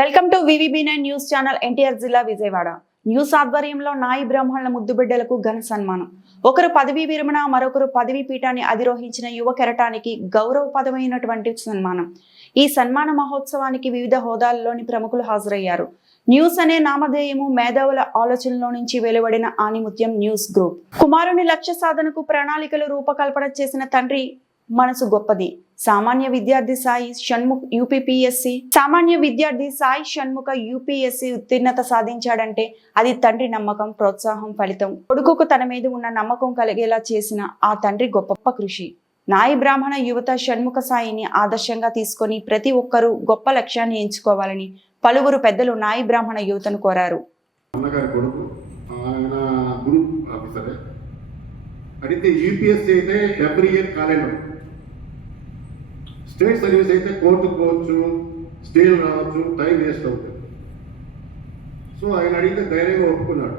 Welcome to VVB nine news channel NTR జిల్లా Vijayawada. News ఆధ్వర్యంలో నాయి బ్రాహ్మణుల ముద్దుబిడ్డలకు ఘన సన్మానం. ఒకరు పదవీ విరమణ మరొకరు పదవీ పీఠాన్ని అధిరోహించిన యువ కెరటానికి గౌరవపదమైనటువంటి సన్మానం. ఈ సన్మాన మహోత్సవానికి వివిధ హోదాల్లోని ప్రముఖులు హాజరయ్యారు. న్యూస్ అనే నామధేయము మేధావుల ఆలోచనలో నుంచి వెలువడిన ఆనిముత్యం న్యూస్ గ్రూప్. కుమారుని లక్ష్య సాధనకు ప్రణాళికలు రూపకల్పన చేసిన తండ్రి మనసు గొప్పది. సామాన్య విద్యార్థి సాయి షణ్ముఖ్ యూపీపీఎస్సి. సామాన్య విద్యార్థి సాయి షణ్ముఖ యూపీఎస్సి ఉత్తీర్ణత సాధించాడంటే అది తండ్రి నమ్మకం ప్రోత్సాహం ఫలితం. కొడుకుకు తన మీద ఉన్న నమ్మకం కలిగేలా చేసిన ఆ తండ్రి గొప్ప కృషి. నాయి బ్రాహ్మణ యువత షణ్ముఖ సాయిని ఆదర్శంగా తీసుకొని ప్రతి ఒక్కరూ గొప్ప లక్ష్యాన్ని ఎంచుకోవాలని పలువురు పెద్దలు నాయి బ్రాహ్మణ యువతను కోరారు. యూపీఎస్సీ అయితే every year calendar state service అయితే కోర్టుకు పోవచ్చు స్టేలు రావచ్చు టైం వేస్ట్ అవుతుంది. సో ఆయన అడిగితే ధైర్యంగా ఒప్పుకున్నాడు.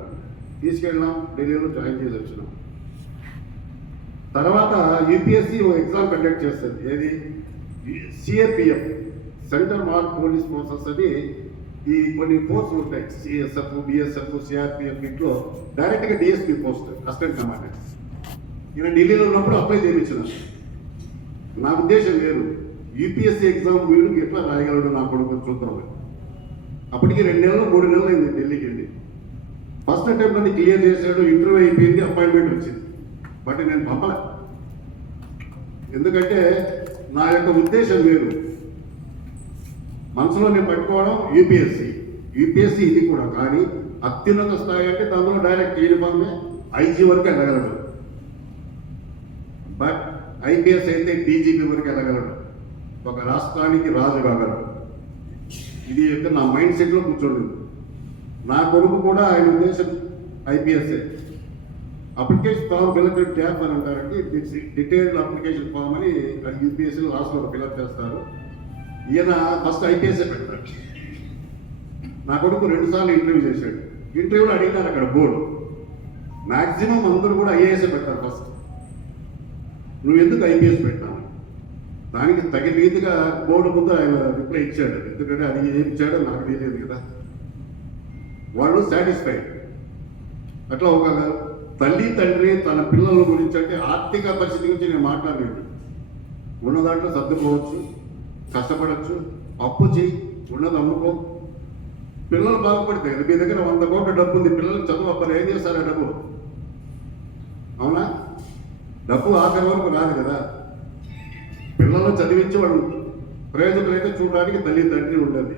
తీసుకెళ్ళినాం ఢిల్లీలో జాయిన్ చేసి వచ్చినాం. తర్వాత యూపీఎస్సీ ఓ ఎగ్జామ్ కండక్ట్ చేస్తుంది. ఏది? CAPF centre mark police forces అని ఈ కొన్ని ఫోర్స్ ఉంటాయి. సిఎస్ఎఫ్ బిఎస్ఎఫ్ సిఆర్పిఎఫ్ ఇంట్లో డైరెక్ట్గా డిఎస్పీ పోస్ట్ అసిస్టెంట్ కమాండెంట్. నేను ఢిల్లీలో ఉన్నప్పుడు అప్లై చేయించిన నా ఉద్దేశం లేదు. యూపీఎస్సీ ఎగ్జామ్ వీడు ఎట్లా రాయగలడు నా కొడుకు చూద్దాం. అప్పటికి రెండు నెలలు మూడు నెలలు అయింది ఢిల్లీకి వెళ్ళి. ఫస్ట్ అటెంప్ట్ అని క్లియర్ చేశాడు ఇంటర్వ్యూ అయిపోయింది అపాయింట్మెంట్ వచ్చింది. బట్ నేను పంపలే. ఎందుకంటే నా యొక్క ఉద్దేశం వేరు. మనసులో నేను పట్టుకోవడం యూపీఎస్సీ యూపీఎస్సి ఇది కూడా కానీ అత్యున్నత స్థాయి అంటే దానిలో డైరెక్ట్ యూనిఫామే ఐజీ వరకు వెళ్ళగలడు. బట్ ఐపీఎస్ అయితే డీజీపీ వరకు వెళ్ళగలడు. ఒక రాష్ట్రానికి రాజు కాగలరు ఇది యొక్క నా మైండ్ సెట్లో కూర్చోండి. నా కొడుకు కూడా ఆయన ఉద్దేశం ఐపీఎస్ఏ. అప్లికేషన్ ఫామ్ ఫిల్అప్ ట్యాప్ అని అంటారండి డీటెయిల్డ్ అప్లికేషన్ ఫామ్ అని అది యూపీఎస్సీ లాస్ట్లో ఫిల్అప్ చేస్తారు. ఈయన ఫస్ట్ ఐపీఎస్ఏ పెట్టారు నా కొడుకు రెండు సార్లు ఇంటర్వ్యూ చేశాడు. ఇంటర్వ్యూలో అడిగినారు అక్కడ బోర్డు. మ్యాక్సిమం అందరూ కూడా ఐఏఎస్ఏ పెడతారు ఫస్ట్. నువ్వు ఎందుకు ఐపీఎస్ పెట్టావు? దానికి తగిన రీతిగా బోర్డు ముందు ఆయన రిప్లై ఇచ్చాడు. ఎందుకంటే అది ఏం ఇచ్చాడో నాకు తెలియదు కదా. వాళ్ళు సాటిస్ఫైడ్ అట్లా ఒక తల్లి తండ్రి తన పిల్లల గురించి అంటే ఆర్థిక పరిస్థితి గురించి నేను మాట్లాడలేదు. ఉన్న దాంట్లో సర్దుకోవచ్చు కష్టపడచ్చు అప్పు చేయి ఉన్నది అమ్ముకో. పిల్లలు బాగుపడితే మీ దగ్గర వంద కోట్ల డబ్బు ఉంది. పిల్లలు చదువు అబ్బాయి ఏం చేస్తారు ఆ డబ్బు? అవునా? డబ్బు ఆఖరి వరకు రాదు కదా. పిల్లలు చదివించి వాళ్ళు చూడడానికి తల్లి తండ్రి ఉండదు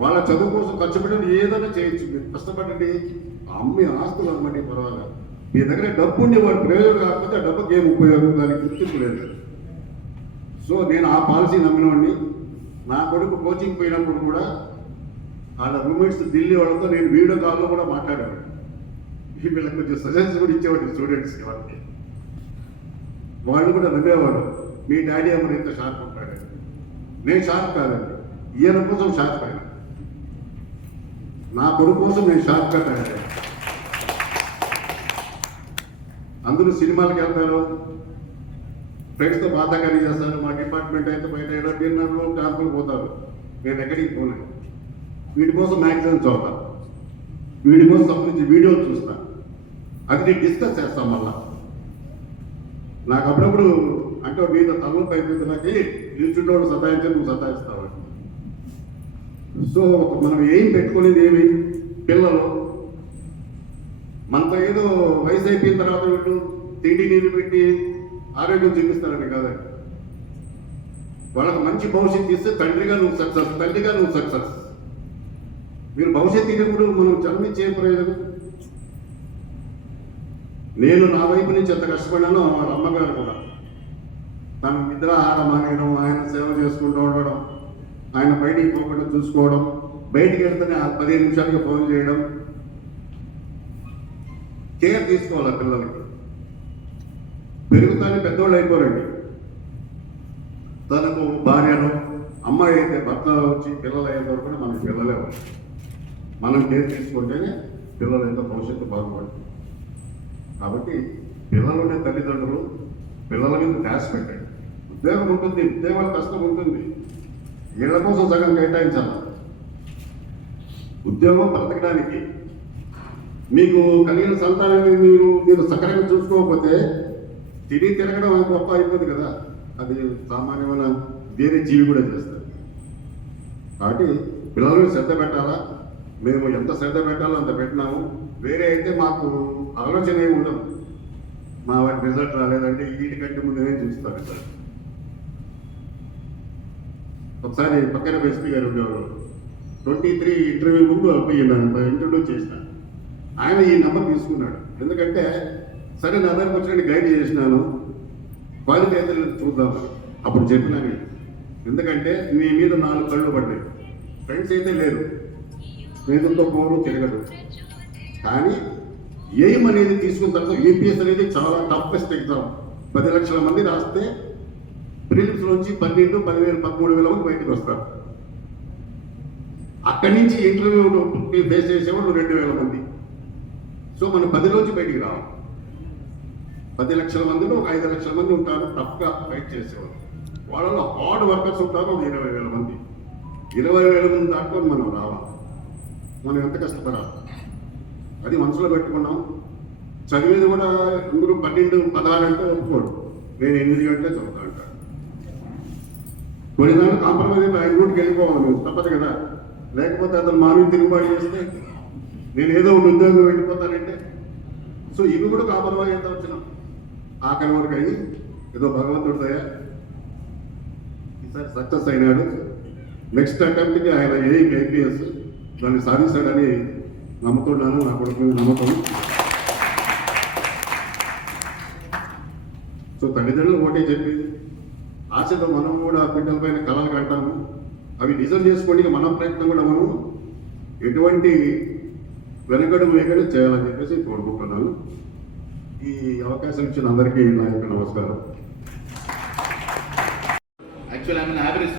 వాళ్ళ చదువు కోసం ఖర్చు పెట్టడం ఏదైనా చేయొచ్చు. మీరు కష్టపడండి అమ్మి ఆస్తులు అమ్మండి పర్వాలేదు. మీ దగ్గర డబ్బు ఉండి వాడు ప్రయోజనం కాకపోతే ఆ డబ్బుకి ఏం ఉపయోగం? దానికి గుర్తింపు లేదు. సో నేను ఆ పాలసీ నమ్మినవాడిని నా కొడుకు కోచింగ్ పోయినప్పుడు కూడా వాళ్ళ రూమ్మేట్స్ ఢిల్లీ వాళ్ళతో నేను వీడియో కాల్లో కూడా మాట్లాడాను. వీళ్ళకి కొంచెం సజెషన్స్ కూడా ఇచ్చేవాడిని స్టూడెంట్స్కి వాళ్ళకి. వాళ్ళు కూడా నమ్మేవాడు మీ డాడీ అమ్మని ఇంత షార్ప్ ఉంటాడు. నేను షార్ప్ కాదండి. ఈయన కోసం షార్ప్ అయినా నా కొడుకు కోసం నేను షార్ప్గా తయారు అందరూ సినిమాలకు వెళ్తారు. ఫ్రెండ్స్తో బాధాగారి చేస్తారు. మా డిపార్ట్మెంట్ అయితే బయట ఏదో డిన్నర్లో క్యాంపులు పోతారు. నేను ఎక్కడికి పోలేదు వీటి కోసం మ్యాగజైన్ చూద్దాం వీడి కోసం సంబంధించి వీడియోలు చూస్తాను అది నేను డిస్కస్ చేస్తాం మళ్ళా. నాకు అప్పుడప్పుడు అంటే మీద తలలో పైపోయింది నాకు ఇన్స్టిట్యూట్ సతాయించి నువ్వు సతాయిస్తావు? సో మనం ఏం పెట్టుకునేది ఏమి? పిల్లలు. మనతో ఏదో వయసు అయిపోయిన తర్వాత వీళ్ళు తిండి నీళ్ళు పెట్టి ఆరోగ్యం చూపిస్తారని కాదండి వాళ్ళకి మంచి భవిష్యత్తు ఇస్తే తండ్రిగా నువ్వు సక్సెస్ తండ్రిగా నువ్వు సక్సెస్ మీరు భవిష్యత్తు ఇచ్చినప్పుడు మనం జన్మించే ప్రయోజనం? నేను నా వైపు నుంచి ఎంత కష్టపడినానో వాళ్ళ అమ్మగారు కూడా. తన నిద్ర ఆహార మానేయడం ఆయన సేవ చేసుకుంటూ ఉండడం ఆయన బయటికి పోకుండా చూసుకోవడం బయటికి వెళ్తేనే పదిహేను నిమిషాలకి ఫోన్ చేయడం. కేర్ తీసుకోవాలి పిల్లలకి. పెరుగుతానే పెద్దోళ్ళు అయిపోరండి. తనకు భార్యను అమ్మాయి అయితే భర్త వచ్చి పిల్లలు అయ్యేంత వరకు కూడా మనకి పిల్లలే మనం కేర్ తీసుకుంటేనే పిల్లలు ఎంతో భవిష్యత్తు బాగుపడుతుంది. కాబట్టి పిల్లలునే తల్లిదండ్రులు పిల్లల మీద ధ్యాస పెట్టండి. ఉద్యోగం ఉంటుంది ఉద్యోగాల కష్టం ఉంటుంది. వీళ్ళ కోసం సగం కేటాయించాలి? ఉద్యోగం బ్రతకడానికి. మీకు కలిగిన సంతానాన్ని మీరు మీరు సక్రమంగా చూసుకోకపోతే తిరిగి తిరగడం అది గొప్ప అయిపోతుంది కదా. అది సామాన్యమైన వేరే జీవి కూడా చేస్తారు. కాబట్టి పిల్లలు శ్రద్ధ పెట్టాలా? మేము ఎంత శ్రద్ధ పెట్టాలో అంత పెట్టినాము. వేరే అయితే మాకు ఆలోచన ఏమి ఉండదు. మా వాటి రిజల్ట్ రాలేదంటే వీటికంటే ముందు నేను చూస్తాను సార్. ఒకసారి పక్కన ఎస్పీ గారు ఉండేవారు. ట్వంటీ త్రీ ఇంటర్వ్యూ ముందు పోయినాను ఇంట్రడ్యూస్ చేసిన. ఆయన ఈ నెంబర్ తీసుకున్నాడు. ఎందుకంటే సరే నా దగ్గరకు వచ్చినట్టు గైడ్ చేసినాను. క్వాలిటీ అయితే చూద్దాం. అప్పుడు చెప్పినాను ఎందుకంటే నీ మీద నాలుగు కళ్ళు పడ్డాయి. ఫ్రెండ్స్ అయితే లేరు. స్నేహితులతో పోరు తిరగదు. కానీ ఎయిమ్ అనేది తీసుకున్న తర్వాత ఏపీఎస్ అనేది చాలా టఫెస్ట్ ఎగ్జామ్ పది లక్షల మంది రాస్తే ప్రిలిమ్స్ నుంచి పన్నెండు పదివేలు పదమూడు వేల మంది బయటకు వస్తారు. అక్కడి నుంచి ఇంటర్వ్యూ ఫేస్ చేసేవాళ్ళు రెండు వేల మంది. సో మనం పది రోజు బయటికి రావాలి. పది లక్షల మందిలో ఒక ఐదు లక్షల మంది ఉంటారు టఫ్గా ఫైట్ చేసేవాళ్ళు. వాళ్ళలో హార్డ్ వర్కర్స్ ఉంటారు ఒక ఇరవై వేల మంది. ఇరవై వేల మంది దాకా మనం రావాలి. మనం ఎంత కష్టపడాలి? అది మనసులో పెట్టుకున్నాం. చదివేది కూడా అందరూ పన్నెండు పదహారు అంటే ఒప్పుకోడు నేను ఎనిమిది గంటలే చదువుతాను. కొన్ని దాంట్లో కాంప్రమైజ్ అయిపోయి ఆయన రూట్కి వెళ్ళిపోవాలి నువ్వు తప్పదు కదా. లేకపోతే అతను మా తిరుగుబాటు చేస్తే నేను ఏదో ఒక ఉద్యోగం వెళ్ళిపోతానంటే. సో ఇవి కూడా కాంప్రమైజ్ అయితే వచ్చినాం. ఆఖరి వరకు అయ్యి ఏదో భగవంతుడు దయ. ఈసారి సక్సెస్ అయినాడు. నెక్స్ట్ అటెంప్ట్కి ఆయన ఏ ఐపీఎస్ దాన్ని సాధిస్తాడని నమ్ముతున్నాను నా కొడుకు మీద నమ్మకం. సో తల్లిదండ్రులు ఒకటే చెప్పేది. ఆశతో మనం కూడా బిడ్డలపైన కళలు కంటాము అవి నిజం చేసుకోండి మన ప్రయత్నం కూడా మనం ఎటువంటి వెనకడం వేగడం చేయాలని చెప్పేసి కోరుకుంటున్నాను. ఈ అవకాశం ఇచ్చిన అందరికీ నా యొక్క నమస్కారం. Actual I mean average